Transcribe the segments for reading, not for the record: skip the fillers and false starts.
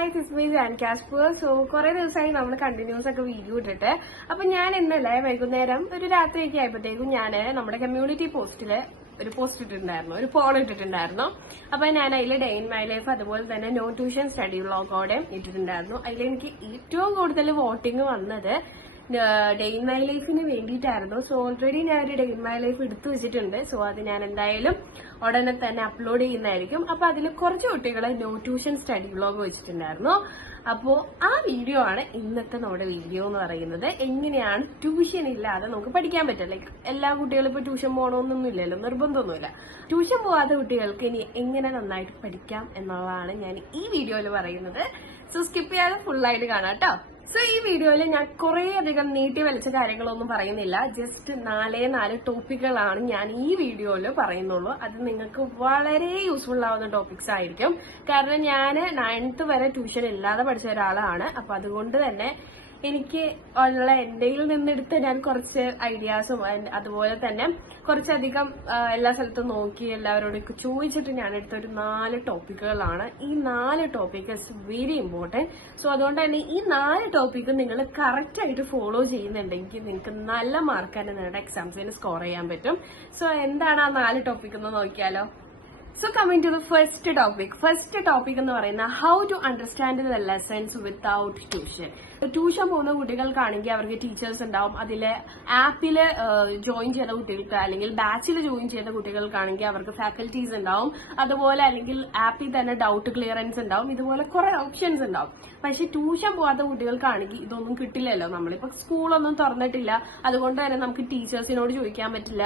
Hi സിസ്മീസ് and കാശ്പൂർ. So കുറെ ദിവസമായി നമ്മൾ കണ്ടിന്യൂസ് ഒക്കെ വീഡിയോ ഇട്ടിട്ട് അപ്പൊ ഞാൻ ഇന്നലെ വൈകുന്നേരം ഒരു രാത്രിയൊക്കെ ആയപ്പോഴത്തേക്കും ഞാൻ നമ്മുടെ കമ്മ്യൂണിറ്റി പോസ്റ്റില് ഒരു പോസ്റ്റ് ഇട്ടിട്ടുണ്ടായിരുന്നു, ഒരു പോൾ ഇട്ടിട്ടുണ്ടായിരുന്നു. അപ്പൊ ഞാൻ അതിൽ ഡേ ഇൻ മൈ ലൈഫ് അതുപോലെ തന്നെ നോ ട്യൂഷൻ സ്റ്റഡി വ്ളോഗോടെ ഇട്ടിട്ടുണ്ടായിരുന്നു. അതിൽ എനിക്ക് ഏറ്റവും കൂടുതൽ വോട്ടിംഗ് വന്നത് ഡേ ഇൻ മൈ ലൈഫിന് വേണ്ടിയിട്ടായിരുന്നു. സോ ഓൾറെഡി ഞാൻ ഒരു ഡേ ഇൻ മൈ ലൈഫ് എടുത്തു വെച്ചിട്ടുണ്ട്. സോ അത് ഞാൻ എന്തായാലും ഉടനെ തന്നെ അപ്ലോഡ് ചെയ്യുന്നതായിരിക്കും. അപ്പൊ അതിൽ കുറച്ച് കുട്ടികൾ നോ ട്യൂഷൻ സ്റ്റഡി വ്ളോഗ് വെച്ചിട്ടുണ്ടായിരുന്നു. അപ്പോ ആ വീഡിയോ ആണ് ഇന്നത്തെ നമ്മുടെ വീഡിയോ എന്ന് പറയുന്നത്. എങ്ങനെയാണ് ട്യൂഷൻ ഇല്ലാതെ നമുക്ക് പഠിക്കാൻ പറ്റുക. ലൈക്ക് എല്ലാ കുട്ടികളും ഇപ്പൊ ട്യൂഷൻ പോകണമെന്നൊന്നും ഇല്ലല്ലോ, നിർബന്ധമൊന്നുമില്ല. ട്യൂഷൻ പോകാത്ത കുട്ടികൾക്ക് ഇനി എങ്ങനെ നന്നായിട്ട് പഠിക്കാം എന്നുള്ളതാണ് ഞാൻ ഈ വീഡിയോയിൽ പറയുന്നത്. സോ സ്കിപ്പ് ചെയ്യാതെ ഫുള്ളായിട്ട് കാണാം കേട്ടോ. സോ ഈ വീഡിയോയിൽ ഞാൻ കുറെ അധികം നീട്ടി വലിച്ച കാര്യങ്ങളൊന്നും പറയുന്നില്ല. ജസ്റ്റ് 4 ടോപ്പിക്കുകളാണ് ഞാൻ ഈ വീഡിയോയിൽ പറയുന്നുള്ളൂ. അത് നിങ്ങൾക്ക് വളരെ യൂസ്ഫുൾ ആവുന്ന ടോപ്പിക്സ് ആയിരിക്കും. കാരണം ഞാൻ 9th വരെ ട്യൂഷൻ ഇല്ലാതെ പഠിച്ച ഒരാളാണ്. അപ്പൊ അതുകൊണ്ട് തന്നെ എനിക്ക് ഉള്ള എന്റെയിൽ നിന്നെടുത്ത് ഞാൻ കുറച്ച് ഐഡിയാസും അതുപോലെ തന്നെ കുറച്ചധികം എല്ലാ സ്ഥലത്തും നോക്കി എല്ലാവരോടൊക്കെ ചോദിച്ചിട്ട് ഞാൻ എടുത്ത ഒരു 4 ടോപ്പിക്കുകളാണ്. ഈ 4 topic is very important. So അതുകൊണ്ട് തന്നെ ഈ 4 ടോപ്പിക്ക് നിങ്ങൾ കറക്റ്റ് ആയിട്ട് ഫോളോ ചെയ്യുന്നുണ്ടെങ്കിൽ നിങ്ങൾക്ക് നല്ല മാർക്ക് തന്നെ നിങ്ങളുടെ എക്സാംസിന് സ്കോർ ചെയ്യാൻ പറ്റും. സോ എന്താണ് ആ 4 ടോപ്പിക് എന്ന് നോക്കിയാലോ. So coming to the first topic എന്ന് പറയുന്ന how to understand the lessons without tuition. Tuition പോകുന്ന കുട്ടികൾക്കാണെങ്കിൽ അവർക്ക് ടീച്ചേഴ്സ് ഉണ്ടാവും. അതിലെ ആപ്പില് ജോയിൻ ചെയ്ത കുട്ടികൾക്ക് അല്ലെങ്കിൽ ബാച്ചിൽ ജോയിൻ ചെയ്ത കുട്ടികൾക്കാണെങ്കിൽ അവർക്ക് ഫാക്കൽറ്റീസ് ഉണ്ടാവും. അതുപോലെ അല്ലെങ്കിൽ ആപ്പിൽ തന്നെ ഡൗട്ട് ക്ലിയറൻസ് ഉണ്ടാവും. ഇതുപോലെ കുറെ ഓപ്ഷൻസ് ഉണ്ടാവും. പക്ഷെ ട്യൂഷൻ പോകാത്ത കുട്ടികൾക്കാണെങ്കിൽ ഇതൊന്നും കിട്ടില്ലല്ലോ. നമ്മളിപ്പോ സ്കൂളൊന്നും തുറന്നിട്ടില്ല, അതുകൊണ്ട് തന്നെ നമുക്ക് ടീച്ചേഴ്സിനോട് ചോദിക്കാൻ പറ്റില്ല.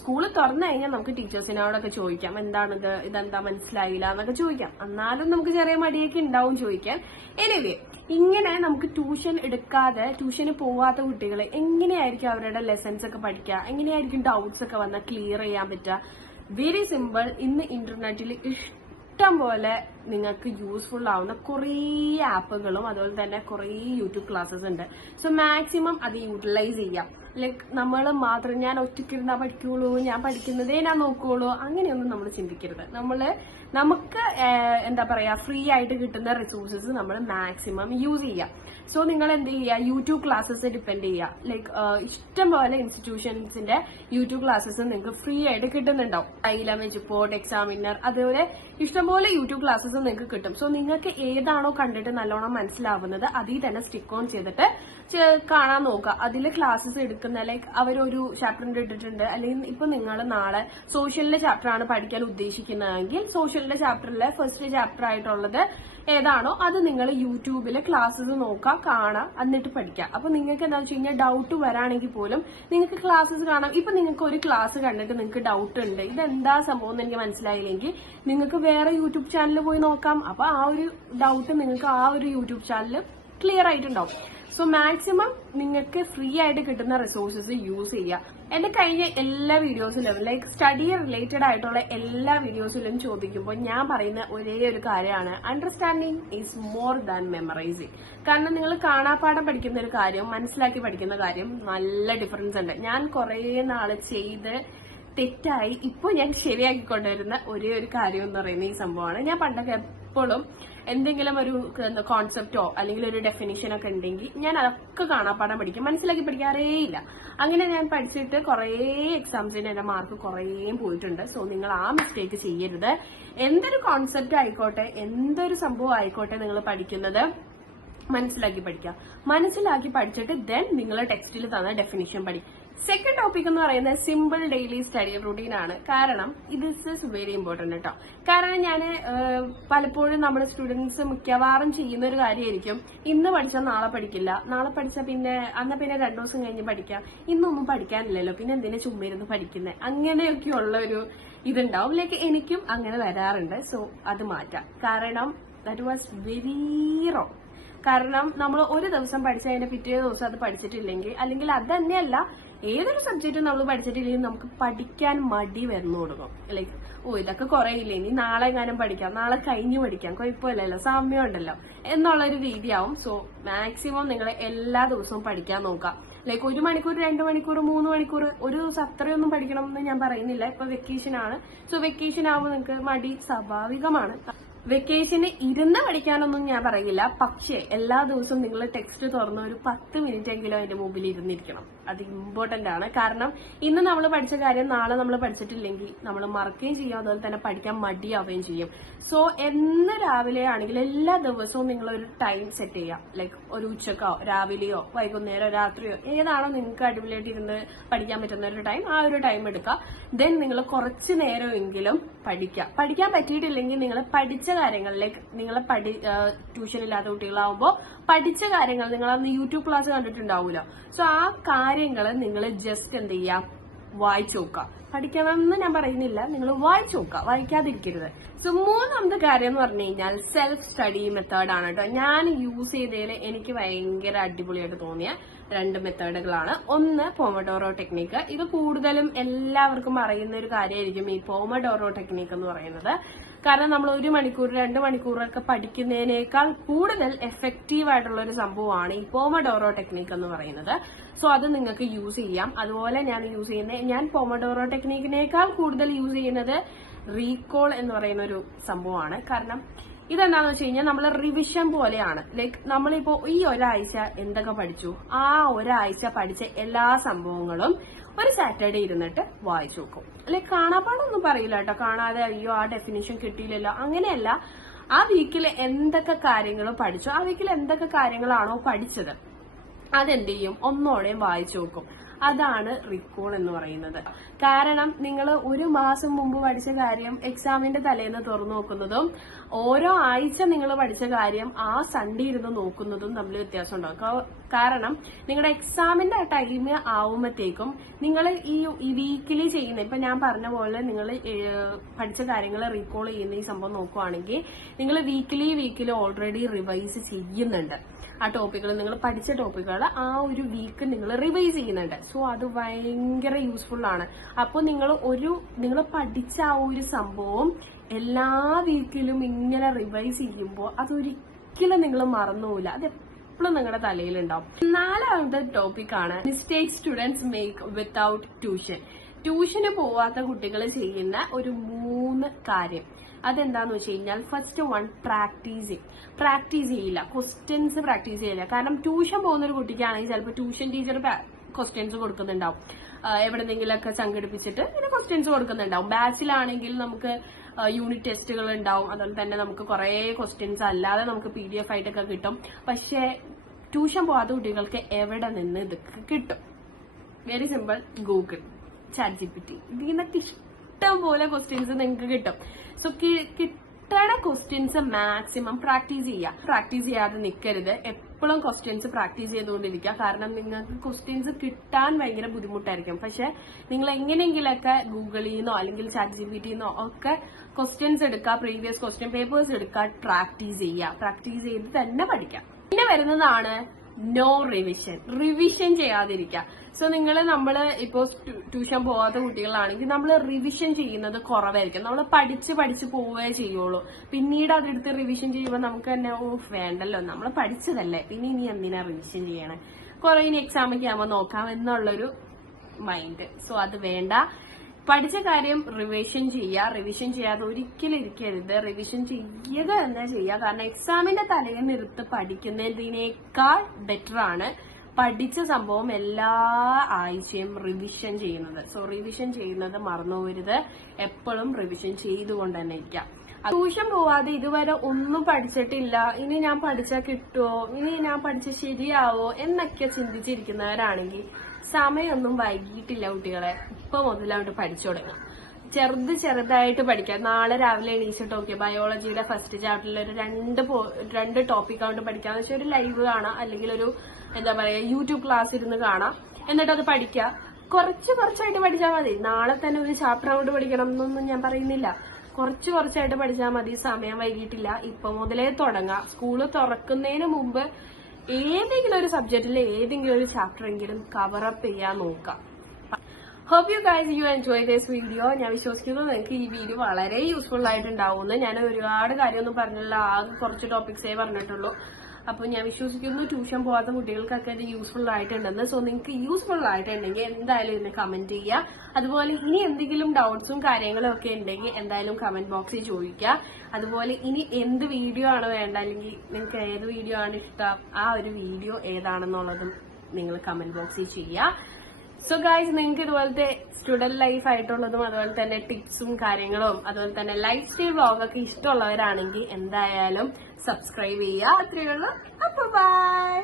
സ്കൂള് തുറന്നു കഴിഞ്ഞാൽ നമുക്ക് ടീച്ചേഴ്സിനോടൊക്കെ ചോദിക്കാം, എന്താണിത്, ഇതെന്താ മനസ്സിലായില്ല എന്നൊക്കെ ചോദിക്കാം. എന്നാലും നമുക്ക് ചെറിയ മടിയൊക്കെ ഉണ്ടാവും ചോദിക്കാൻ. എനിവേ, ഇങ്ങനെ നമുക്ക് ട്യൂഷൻ എടുക്കാതെ ട്യൂഷന് പോവാത്ത കുട്ടികൾ എങ്ങനെയായിരിക്കും അവരുടെ ലെസൺസ് ഒക്കെ പഠിക്കുക, എങ്ങനെയായിരിക്കും ഡൗട്ട്സ് ഒക്കെ വന്നാൽ ക്ലിയർ ചെയ്യാൻ പറ്റുക. Very simple. ഇന്ന് ഇന്റർനെറ്റിൽ ഇഷ്ടം പോലെ നിങ്ങൾക്ക് യൂസ്ഫുൾ ആവുന്ന കുറേ ആപ്പുകളും അതുപോലെ തന്നെ കുറേ യൂട്യൂബ് ക്ലാസ്സസ് ഉണ്ട്. സോ മാക്സിമം അത് യൂട്ടിലൈസ് ചെയ്യാം. ലൈക്ക് നമ്മൾ മാത്രം ഞാൻ ഒറ്റയ്ക്കിരുന്നാ പഠിക്കുള്ളൂ, ഞാൻ പഠിക്കുന്നതേ ഞാൻ നോക്കുള്ളൂ, അങ്ങനെയൊന്നും നമ്മൾ ചിന്തിക്കരുത്. നമുക്ക് എന്താ പറയാ, ഫ്രീ ആയിട്ട് കിട്ടുന്ന റിസോഴ്സസ് നമ്മൾ മാക്സിമം യൂസ് ചെയ്യാം. സോ നിങ്ങൾ എന്ത് ചെയ്യുക, യൂട്യൂബ് ക്ലാസ്സസ് ഡിപ്പെൻഡ് ചെയ്യുക. ലൈക്ക് ഇഷ്ടംപോലെ ഇൻസ്റ്റിറ്റ്യൂഷൻസിന്റെ യൂട്യൂബ് ക്ലാസ്സസ് നിങ്ങൾക്ക് ഫ്രീ ആയിട്ട് കിട്ടുന്നുണ്ടാവും. ILM, എജുപോർട്ട്, എക്സാമിനർ, അതുപോലെ ഇഷ്ടംപോലെ യൂട്യൂബ് ക്ലാസ്സസ് നിങ്ങൾക്ക് കിട്ടും. സോ നിങ്ങൾക്ക് ഏതാണോ കണ്ടിട്ട് നല്ലോണം മനസ്സിലാവുന്നത് അതിൽ തന്നെ സ്റ്റിക്ക് ഓൺ ചെയ്തിട്ട് കാണാൻ നോക്കുക. അതിൽ ക്ലാസ്സസ് എടുക്കുന്ന ലൈക്ക് അവരൊരു ചാപ്റ്ററിന്റെ ഇട്ടിട്ടുണ്ട്, അല്ലെങ്കിൽ ഇപ്പൊ നിങ്ങൾ നാളെ സോഷ്യലിന്റെ ചാപ്റ്റർ ആണ് പഠിക്കാൻ ഉദ്ദേശിക്കുന്നതെങ്കിൽ സോഷ്യലിന്റെ ചാപ്റ്ററിലെ ഫസ്റ്റ് ചാപ്റ്റർ ആയിട്ടുള്ളത് ഏതാണോ അത് നിങ്ങൾ യൂട്യൂബിൽ ക്ലാസ്സസ് നോക്കുക, കാണാം, എന്നിട്ട് പഠിക്കാം. അപ്പൊ നിങ്ങൾക്ക് എന്താ വെച്ച് കഴിഞ്ഞാൽ ഡൗട്ട് വരാണെങ്കിൽ പോലും നിങ്ങൾക്ക് ക്ലാസ്സസ് കാണാം. ഇപ്പൊ നിങ്ങൾക്ക് ഒരു ക്ലാസ് കണ്ടിട്ട് നിങ്ങൾക്ക് ഡൗട്ട് ഉണ്ട്, ഇതെന്താ സംഭവം എന്ന് എനിക്ക് മനസ്സിലായില്ലെങ്കിൽ നിങ്ങൾക്ക് വേറെ യൂട്യൂബ് ചാനൽ പോയി നോക്കാം. അപ്പൊ ആ ഒരു ഡൗട്ട് നിങ്ങൾക്ക് ആ ഒരു യൂട്യൂബ് ചാനൽ ക്ലിയർ ആയിട്ടുണ്ടാവും. സോ മാക്സിമം നിങ്ങൾക്ക് ഫ്രീ ആയിട്ട് കിട്ടുന്ന റിസോഴ്സസ് യൂസ് ചെയ്യുക. എന്റെ കഴിഞ്ഞ എല്ലാ വീഡിയോസിലും ലൈക്ക് സ്റ്റഡി റിലേറ്റഡ് ആയിട്ടുള്ള എല്ലാ വീഡിയോസിലും ചോദിക്കുമ്പോൾ ഞാൻ പറയുന്ന ഒരേ ഒരു കാര്യമാണ്, understanding is more than memorising. കാരണം നിങ്ങൾ കാണാപ്പാഠം പഠിക്കുന്ന ഒരു കാര്യം മനസ്സിലാക്കി പഠിക്കുന്ന കാര്യം നല്ല ഡിഫറൻസ് ഉണ്ട്. ഞാൻ കുറെ നാള് ചെയ്ത് തെറ്റായി ഇപ്പോൾ ഞാൻ ശരിയാക്കിക്കൊണ്ടുവരുന്ന ഒരേ ഒരു കാര്യം എന്ന് പറയുന്ന ഈ സംഭവമാണ്. ഞാൻ പണ്ടൊക്കെ എപ്പോഴും എന്തെങ്കിലും ഒരു കോൺസെപ്റ്റോ അല്ലെങ്കിൽ ഒരു ഡെഫിനിഷൻ ഒക്കെ ഉണ്ടെങ്കിൽ ഞാൻ അതൊക്കെ കാണാപ്പാഠം പഠിക്കും, മനസ്സിലാക്കി പഠിക്കാറേ ഇല്ല. അങ്ങനെ ഞാൻ പഠിച്ചിട്ട് കുറേ എക്സാംസിന് എന്റെ മാർക്ക് കുറേ പോയിട്ടുണ്ട്. സോ നിങ്ങൾ ആ മിസ്റ്റേക്ക് ചെയ്യരുത്. എന്തൊരു കോൺസെപ്റ്റ് ആയിക്കോട്ടെ, എന്തൊരു സംഭവം ആയിക്കോട്ടെ, നിങ്ങൾ പഠിക്കുന്നത് മനസ്സിലാക്കി പഠിക്കുക. മനസ്സിലാക്കി പഠിച്ചിട്ട് ദെൻ നിങ്ങൾ ടെക്സ്റ്റിൽ തന്ന ഡെഫിനിഷൻ പഠിക്കും. സെക്കൻഡ് ടോപ്പിക് എന്ന് പറയുന്നത് സിമ്പിൾ ഡെയിലി സ്റ്റഡി റുട്ടീൻ ആണ്. കാരണം ദിസ് ഈസ് വെരി ഇമ്പോർട്ടന്റ് കേട്ടോ. കാരണം ഞാൻ പലപ്പോഴും നമ്മുടെ സ്റ്റുഡൻസ് മിക്കവാറും ചെയ്യുന്ന ഒരു കാര്യമായിരിക്കും, ഇന്ന് പഠിച്ചാൽ നാളെ പഠിക്കില്ല, നാളെ പഠിച്ചാൽ പിന്നെ 2 ദിവസം കഴിഞ്ഞ് പഠിക്കാം, ഇന്നൊന്നും പഠിക്കാനില്ലല്ലോ, പിന്നെ എന്തിനാ ചുമ്മാ ഇരുന്ന് പഠിക്കുന്നത്, അങ്ങനെയൊക്കെയുള്ള ഒരു ഇതുണ്ടാവും. ലൈക്ക് എനിക്കും അങ്ങനെ വരാറുണ്ട്. സോ അത് മാറ്റാം. കാരണം ദാറ്റ് വാസ് വെരി റോങ്. കാരണം നമ്മൾ ഒരു ദിവസം പഠിച്ചതിന്റെ പിറ്റേ ദിവസം അത് പഠിച്ചിട്ടില്ലെങ്കിൽ, അല്ലെങ്കിൽ അത് തന്നെയല്ല ഏതൊരു സബ്ജക്റ്റും നമ്മൾ പഠിച്ചിട്ടില്ലെങ്കിൽ നമുക്ക് പഠിക്കാൻ മടി വന്നു തുടങ്ങും. ലൈക്ക് ഇതൊക്കെ കുറെ ഇല്ല, ഇനി നാളെ എങ്ങാനും പഠിക്കാം, നാളെ കഴിഞ്ഞു പഠിക്കാം, കുഴപ്പമില്ലല്ലോ, സാമ്യം ഉണ്ടല്ലോ എന്നുള്ളൊരു രീതിയാവും. സോ മാക്സിമം നിങ്ങൾ എല്ലാ ദിവസവും പഠിക്കാൻ നോക്കാം. ലൈക്ക് 1 മണിക്കൂർ, 2 മണിക്കൂർ, 3 മണിക്കൂർ, ഒരു ദിവസം അത്രയൊന്നും പഠിക്കണം എന്ന് ഞാൻ പറയുന്നില്ല. ഇപ്പൊ വെക്കേഷൻ ആണ്. സോ വെക്കേഷൻ ആവുമ്പോൾ നിങ്ങൾക്ക് മടി സ്വാഭാവികമാണ്. വെക്കേഷന് ഇരുന്ന് പഠിക്കാനൊന്നും ഞാൻ പറയില്ല, പക്ഷേ എല്ലാ ദിവസവും നിങ്ങൾ ടെക്സ്റ്റ് തുറന്ന് ഒരു 10 മിനിറ്റ് എങ്കിലും അതിന്റെ മുമ്പിൽ ഇരുന്നിരിക്കണം. അത് ഇമ്പോർട്ടന്റ് ആണ്. കാരണം ഇന്ന് നമ്മൾ പഠിച്ച കാര്യം നാളെ നമ്മൾ പഠിച്ചിട്ടില്ലെങ്കിൽ നമ്മൾ മറക്കുകയും ചെയ്യും, അതുപോലെ തന്നെ പഠിക്കാൻ മടിയാവുകയും ചെയ്യും. സോ എന്ന് രാവിലെ ആണെങ്കിൽ എല്ലാ ദിവസവും നിങ്ങൾ ഒരു ടൈം സെറ്റ് ചെയ്യാം. ലൈക്ക് ഒരു ഉച്ചക്കോ രാവിലെയോ വൈകുന്നേരമോ രാത്രിയോ ഏതാണോ നിങ്ങൾക്ക് അടിപൊളിയായിട്ട് ഇരുന്ന് പഠിക്കാൻ പറ്റുന്ന ഒരു ടൈം, ആ ഒരു ടൈം എടുക്കുക. ദെൻ നിങ്ങൾ കുറച്ച് നേരമെങ്കിലും പഠിക്കുക. പഠിക്കാൻ പറ്റിയിട്ടില്ലെങ്കിൽ നിങ്ങൾ പഠിച്ച കാര്യങ്ങൾ, ലൈക്ക് നിങ്ങൾ ട്യൂഷൻ ഇല്ലാത്ത കുട്ടികളാവുമ്പോൾ പഠിച്ച കാര്യങ്ങൾ നിങ്ങൾ അന്ന് യൂട്യൂബ് ക്ലാസ് കണ്ടിട്ടുണ്ടാവുമല്ലോ. സോ ആ കാര്യങ്ങൾ നിങ്ങൾ ജസ്റ്റ് എന്ത് ചെയ്യാം, വായിച്ചു നോക്കുക. പഠിക്കണമെന്ന് ഞാൻ പറയുന്നില്ല, നിങ്ങൾ വായിച്ചു നോക്കുക, വായിക്കാതിരിക്കരുത്. സോ മൂന്നാമത്തെ കാര്യം എന്ന് പറഞ്ഞു കഴിഞ്ഞാൽ സെൽഫ് സ്റ്റഡി മെത്തേഡ് ആണ് കേട്ടോ. ഞാൻ യൂസ് ചെയ്തതിൽ എനിക്ക് ഭയങ്കര അടിപൊളിയായിട്ട് തോന്നിയ 2 മെത്തേഡുകളാണ്. ഒന്ന് പോമഡോറോ ടെക്നിക്ക്. ഇത് കൂടുതലും എല്ലാവർക്കും അറിയുന്ന ഒരു കാര്യമായിരിക്കും ഈ പോമഡോറോ ടെക്നിക്ക് എന്ന് പറയുന്നത്. കാരണം നമ്മൾ 1 മണിക്കൂർ 2 മണിക്കൂറൊക്കെ പഠിക്കുന്നതിനേക്കാൾ കൂടുതൽ എഫക്റ്റീവ് ആയിട്ടുള്ള ഒരു സംഭവമാണ് ഈ പോമഡോറോ ടെക്നിക്ക് എന്ന് പറയുന്നത്. സോ അത് നിങ്ങൾക്ക് യൂസ് ചെയ്യാം. അതുപോലെ ഞാൻ പോമഡോറോ ടെക്നിക്കിനേക്കാൾ കൂടുതൽ യൂസ് ചെയ്യുന്നത് റീകോൾ എന്ന് പറയുന്ന ഒരു സംഭവമാണ്. കാരണം ഇതെന്താന്ന് വെച്ച് കഴിഞ്ഞാൽ നമ്മൾ റിവിഷൻ പോലെയാണ്. ലൈക്ക് നമ്മളിപ്പോ ഈ ഒരാഴ്ച എന്തൊക്കെ പഠിച്ചു, ആ ഒരാഴ്ച പഠിച്ച എല്ലാ സംഭവങ്ങളും ഒരു സാറ്റർഡേ ഇരുന്നിട്ട് വായിച്ചു നോക്കും. ലൈക്ക് കാണാപ്പാടൊന്നും പറയില്ല കേട്ടോ. കാണാതെ അയ്യോ ആ ഡെഫിനിഷൻ കിട്ടിയില്ലല്ലോ, അങ്ങനെയല്ല. ആ വീക്കിൽ എന്തൊക്കെ കാര്യങ്ങൾ പഠിച്ചു, ആ വീക്കിൽ എന്തൊക്കെ കാര്യങ്ങളാണോ പഠിച്ചത് അതെന്ത് ചെയ്യും, ഒന്നോടെയും വായിച്ചു നോക്കും. അതാണ് റീകോൾ എന്ന് പറയുന്നത്. കാരണം നിങ്ങൾ 1 മാസം മുമ്പ് പഠിച്ച കാര്യം എക്സാമിന്റെ തലേന്ന് തുറന്നു നോക്കുന്നതും ഓരോ ആഴ്ച നിങ്ങൾ പഠിച്ച കാര്യം ആ സൺഡേ ഇരുന്ന് നോക്കുന്നതും തമ്മിൽ വ്യത്യാസം ഉണ്ടാവും. കാരണം നിങ്ങളുടെ എക്സാമിന്റെ ടൈം ആവുമ്പോഴത്തേക്കും നിങ്ങൾ ഈ വീക്കിലി ചെയ്യുന്ന, ഇപ്പൊ ഞാൻ പറഞ്ഞ പോലെ നിങ്ങൾ പഠിച്ച കാര്യങ്ങൾ റീകോൾ ചെയ്യുന്ന ഈ സംഭവം നോക്കുവാണെങ്കിൽ നിങ്ങൾ വീക്കിലി ഓൾറെഡി റിവൈസ് ചെയ്യുന്നുണ്ട്. ആ ടോപ്പിക്കുകൾ, നിങ്ങൾ പഠിച്ച ടോപ്പിക്കുകൾ ആ ഒരു വീക്ക് നിങ്ങൾ റിവൈസ് ചെയ്യുന്നുണ്ട്. സോ അത് ഭയങ്കര യൂസ്ഫുൾ ആണ്. അപ്പോൾ നിങ്ങൾ പഠിച്ച ആ ഒരു സംഭവം എല്ലാ വീക്കിലും ഇങ്ങനെ റിവൈസ് ചെയ്യുമ്പോൾ അതൊരിക്കലും നിങ്ങൾ മറന്നുപോകില്ല. അത് എപ്പോഴും നിങ്ങളുടെ തലയിലുണ്ടാവും. 4ാമത്തെ ടോപ്പിക്കാണ് mistake students make without tuition. ട്യൂഷന് പോവാത്ത കുട്ടികൾ ചെയ്യുന്ന ഒരു 3 കാര്യം. അതെന്താന്ന് വെച്ച് കഴിഞ്ഞാൽ ഫസ്റ്റ് വൺ, പ്രാക്ടീസ് ചെയ്യില്ല, ക്വസ്റ്റ്യൻസ് പ്രാക്ടീസ് ചെയ്യില്ല. കാരണം ട്യൂഷൻ പോകുന്ന ഒരു കുട്ടിക്കാണെങ്കിൽ ചിലപ്പോൾ ട്യൂഷൻ ടീച്ചർ ക്വസ്റ്റ്യൻസ് കൊടുക്കുന്നുണ്ടാവും, എവിടെന്നെങ്കിലൊക്കെ സംഘടിപ്പിച്ചിട്ട് ഇങ്ങനെ ക്വസ്റ്റ്യൻസ് കൊടുക്കുന്നുണ്ടാവും. ബാച്ചിലാണെങ്കിൽ നമുക്ക് യൂണിറ്റ് ടെസ്റ്റുകൾ ഉണ്ടാവും, അതുപോലെ തന്നെ നമുക്ക് കുറെ ക്വസ്റ്റ്യൻസ് അല്ലാതെ നമുക്ക് PDF ആയിട്ടൊക്കെ കിട്ടും. പക്ഷെ ട്യൂഷൻ പോകാത്ത കുട്ടികൾക്ക് എവിടെ നിന്ന് ഇതൊക്കെ കിട്ടും? വെരി സിമ്പിൾ, ഗൂഗിൾ, ChatGPT, ഇതിനൊക്കെ ഇഷ്ടം പോലെ ക്വസ്റ്റ്യൻസ് നിങ്ങൾക്ക് കിട്ടും. സോ കിട്ടണ ക്വസ്റ്റ്യൻസ് മാക്സിമം പ്രാക്ടീസ് ചെയ്യാതെ നിൽക്കരുത്. എപ്പോഴും ക്വസ്റ്റ്യൻസ് പ്രാക്ടീസ് ചെയ്തുകൊണ്ടിരിക്കുക. കാരണം നിങ്ങൾക്ക് ക്വസ്റ്റ്യൻസ് കിട്ടാൻ ഭയങ്കര ബുദ്ധിമുട്ടായിരിക്കും. പക്ഷെ നിങ്ങൾ എങ്ങനെയെങ്കിലൊക്കെ ഗൂഗിളിൽ നിന്നോ അല്ലെങ്കിൽ ChatGPT-ന്നോ ഒക്കെ ക്വസ്റ്റ്യൻസ് എടുക്കുക, പ്രീവിയസ് ക്വസ്റ്റ്യൻ പേപ്പേഴ്സ് എടുക്കുക, പ്രാക്ടീസ് ചെയ്ത് തന്നെ പഠിക്കാം. പിന്നെ വരുന്നതാണ് നോ റിവിഷൻ ചെയ്യാതിരിക്കുക. സോ നമ്മൾ ഇപ്പോ ട്യൂഷൻ പോകാത്ത കുട്ടികളാണെങ്കിൽ നമ്മൾ റിവിഷൻ ചെയ്യുന്നത് കുറവായിരിക്കും. നമ്മൾ പഠിച്ച് പോവേ ചെയ്യുള്ളൂ. പിന്നീട് അതെടുത്ത് റിവിഷൻ ചെയ്യുമ്പോൾ നമുക്ക് തന്നെ വേണ്ടല്ലോ, നമ്മൾ പഠിച്ചതല്ലേ, പിന്നെ ഇനി എന്തിനാ റിവിഷൻ ചെയ്യണേ, കുറെ ഇനി എക്സാമൊക്കെ ആകുമ്പോൾ നോക്കാം എന്നുള്ളൊരു മൈൻഡ്. സോ അത് വേണ്ട. പഠിച്ച കാര്യം റിവിഷൻ ചെയ്യാതെ ഒരിക്കലും ഇരിക്കരുത്. റിവിഷൻ ചെയ്യുക തന്നെ ചെയ്യുക. കാരണം എക്സാമിന്റെ തലേന്ന് എടുത്ത് പഠിക്കുന്നതിനേക്കാൾ ബെറ്റർ ആണ് പഠിച്ച സംഭവം എല്ലാ ആഴ്ചയും റിവിഷൻ ചെയ്യുന്നത്. സോ റിവിഷൻ ചെയ്യുന്നത് മറന്നുപോകരുത്. എപ്പോഴും റിവിഷൻ ചെയ്തുകൊണ്ട് തന്നെ ഇരിക്കാം. ട്യൂഷൻ പോവാതെ ഇതുവരെ ഒന്നും പഠിച്ചിട്ടില്ല, ഇനി ഞാൻ പഠിച്ചാൽ കിട്ടുമോ, ഇനി ഞാൻ പഠിച്ച ശരിയാവോ എന്നൊക്കെ ചിന്തിച്ചിരിക്കുന്നവരാണെങ്കിൽ സമയമൊന്നും വൈകിട്ടില്ല കുട്ടികളെ. ഇപ്പൊ മുതലായിട്ട് പഠിച്ചു തുടങ്ങാം. ചെറുതായിട്ട് പഠിക്കാം. നാളെ രാവിലെ എണീച്ചിട്ട് നോക്കിയാൽ ബയോളജിയുടെ ഫസ്റ്റ് ചാപ്റ്ററിൽ ഒരു 2 ടോപ്പിക് ആയിട്ട് പഠിക്കാന്ന് വെച്ചാൽ ഒരു ലൈവ് കാണാം, അല്ലെങ്കിൽ ഒരു യൂട്യൂബ് ക്ലാസ് ഇരുന്ന് കാണാം. എന്നിട്ട് അത് പഠിക്കുക. കുറച്ചായിട്ട് പഠിച്ചാൽ മതി. നാളെ തന്നെ ഒരു ചാപ്റ്റർ ഔട്ട് പഠിക്കണം എന്നൊന്നും ഞാൻ പറയുന്നില്ല. കുറച്ചായിട്ട് പഠിച്ചാൽ മതി. സമയം വൈകിട്ടില്ല. ഇപ്പൊ മുതലേ തുടങ്ങാം. സ്കൂള് തുറക്കുന്നതിന് മുമ്പ് ഏതെങ്കിലും ഒരു സബ്ജക്റ്റിലെ ഏതെങ്കിലും ഒരു ചാപ്റ്റർ എങ്കിലും കവറപ്പ് ചെയ്യാൻ നോക്കാം. Hope you guys you enjoy this video. ഞാൻ വിശ്വസിക്കുന്നു നിങ്ങൾക്ക് ഈ വീഡിയോ വളരെ യൂസ്ഫുൾ ആയിട്ടുണ്ടാവുമെന്ന്. ഞാൻ ഒരുപാട് കാര്യമൊന്നും പറഞ്ഞില്ല, ആകെ കുറച്ച് ടോപ്പിക്സേ പറഞ്ഞിട്ടുള്ളൂ. അപ്പൊ ഞാൻ വിശ്വസിക്കുന്നു ട്യൂഷൻ പോകാത്ത കുട്ടികൾക്കൊക്കെ ഇത് യൂസ്ഫുൾ ആയിട്ടുണ്ടെന്ന്. സോ നിങ്ങൾക്ക് യൂസ്ഫുൾ ആയിട്ടുണ്ടെങ്കിൽ എന്തായാലും ഇന്ന് കമന്റ് ചെയ്യുക. അതുപോലെ ഇനി എന്തെങ്കിലും ഡൗട്ട്സും കാര്യങ്ങളും ഒക്കെ ഉണ്ടെങ്കിൽ എന്തായാലും കമന്റ് ബോക്സിൽ ചോദിക്കുക. അതുപോലെ ഇനി എന്ത് വീഡിയോ ആണ് വേണ്ട, അല്ലെങ്കിൽ നിങ്ങൾക്ക് ഏത് വീഡിയോ ആണ് ഇഷ്ടം, ആ ഒരു വീഡിയോ ഏതാണെന്നുള്ളതും നിങ്ങൾ കമന്റ് ബോക്സിൽ ചെയ്യുക. സോ ഗൈസ്, നിങ്ങൾക്ക് ഇതുപോലത്തെ സ്റ്റുഡന്റ് ലൈഫ് ആയിട്ടുള്ളതും അതുപോലെ തന്നെ ടിപ്സും കാര്യങ്ങളും അതുപോലെ തന്നെ ലൈഫ് സ്റ്റൈൽ വ്ളോഗൊക്കെ ഇഷ്ടമുള്ളവരാണെങ്കിൽ എന്തായാലും സബ്സ്ക്രൈബ് ചെയ്യുക. അത്രയേ ഉള്ളൂ. അപ്പൊ ബൈ.